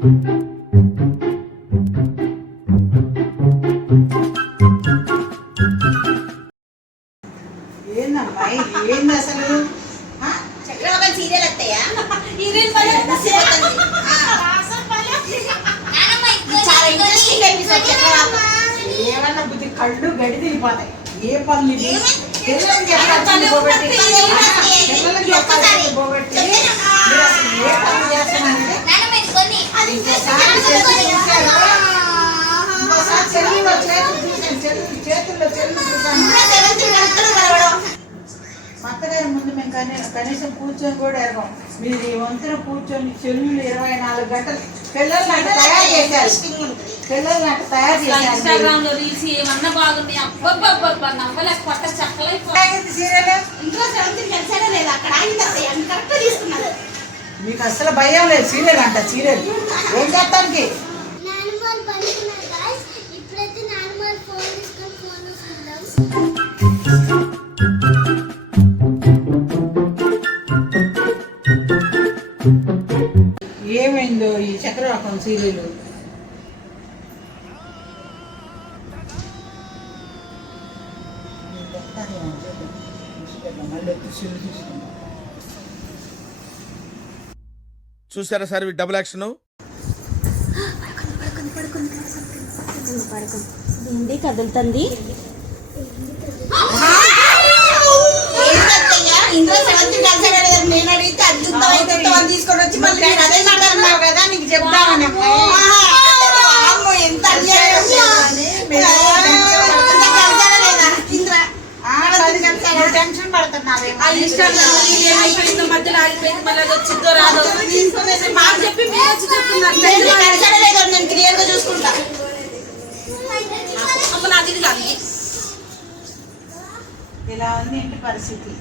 ఏందమ్మా ఏంది అసలు? చక్రవర్తి సీరియల్ వస్తాయా? చాలా ఇంట్రెస్టింగ్ ఎపిసోడ్ చక్రవర్తి. ఏమన్నా బుద్ధి కళ్ళు గడి తిరిగిపోతాయి. ఏ పనులు అత్తగారి ముందు మేము కనీసం కూర్చొని కూడా ఎరగం. మీరు ఈ వంతున కూర్చొని చెల్లులు 24 గంటలు పిల్లలు నాకు తయారు చేశారు. పిల్లలు నాకు తయారు చేశారు. ఇన్స్టాగ్రామ్ లో రీల్స్ ఏమన్నా బాగున్నాయి. అబ్బబ్బబ్బబ్బ నవ్వలేక పొట్ట చక్కలైపోయింది. సీరియల్ ఇంట్లో సెవెంత్ కలిసారా లేదా? అక్కడ ఆగింది కరెక్ట్ తీసుకున్నారు. మీకు అసలు భయం లేదు. సీరియల్ అంట సీరియల్ ఏం చేస్తానికి? ఏమైందో ఈ చక్రవాకం సీరియల్? చూసారా సార్ డబుల్ యాక్షన్? ఏంటి కదులుతుంది? ఇంట్లో సెవెంత్ కలిసారా లేదా? నేను అడిగితే అద్భుతం తీసుకొని వచ్చి మళ్ళీ నేను అదే మాట్లాడుతున్నావు కదా, నీకు చెప్తామని. ఎంత టెన్షన్ పడుతున్నావు. మధ్యలో ఆగిపోయింది, మళ్ళీ వచ్చిందో రాదో మాట చెప్పి నేను క్లియర్ గా చూసుకుంటా. ఇలా ఉంది ఇంటి పరిస్థితి.